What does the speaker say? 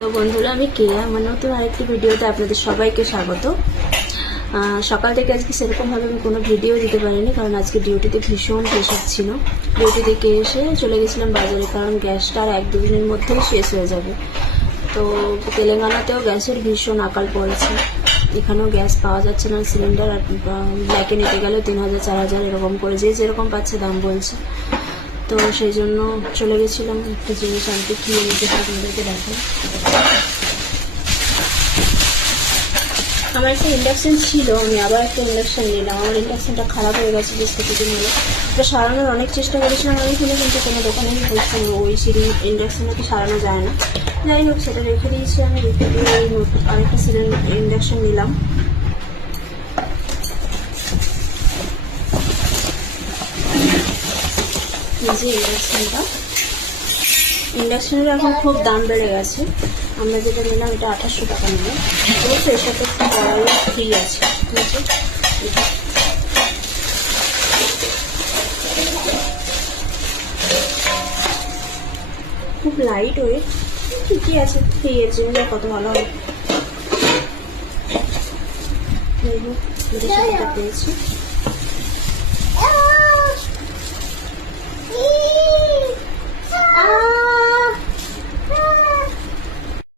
তো বন্ধুরা, আমি কেয়া আমার নতুন আরেকটি ভিডিওতে আপনাদের সবাইকে স্বাগত। সকাল থেকে আজকে সেরকমভাবে আমি কোনো ভিডিও দিতে পারিনি, কারণ আজকে ডিউটিতে ভীষণ প্রেশার ছিল। ডিউটি থেকে এসে চলে গেছিলাম বাজারে, কারণ গ্যাসটা আর 1-2 দিনের মধ্যেই শেষ হয়ে যাবে। তো তেলেঙ্গানাতেও গ্যাসের ভীষণ আকাল পড়েছে, এখানেও গ্যাস পাওয়া যাচ্ছে না। সিলিন্ডার আর ব্ল্যাকে নিতে গেলেও 3000-4000 এরকম করে, যে যেরকম পাচ্ছে দাম বলছে। তো সেই জন্য চলে গেছিলাম একটা জিনিস আনতে, কিনে নিতে আপনাদেরকে দেখাই। আমার একটা ইন্ডাকশান ছিল, আমি আবার একটা ইন্ডাকশান নিলাম। আমার ইন্ডাকশানটা খারাপ হয়ে গেছে বেশ কিছুদিন হলো। ওটা সারানোর অনেক চেষ্টা করেছিলাম আমি, কিন্তু কোনো দোকানে বলছিলাম ওই ইন্ডাকশানটা তো সারানো যায় না। যাই হোক, সেটা রেখে দিয়েছি আমি। রেখে দিয়ে আরেকটা ইন্ডাকশান নিলাম। যে ইন্ডাকশানের এখন খুব দাম বেড়ে গেছে। আমরা যেটা নিলাম এটা 2800 টাকা নিল। অবশ্যই এর সাথে কড়াই ফ্রি আছে, ঠিক আছে। খুব লাইট ওয়েট, ঠিকই আছে। ফ্রি এর জন্য কত ভালো হবে। যাই হোক, এটা পেয়েছি।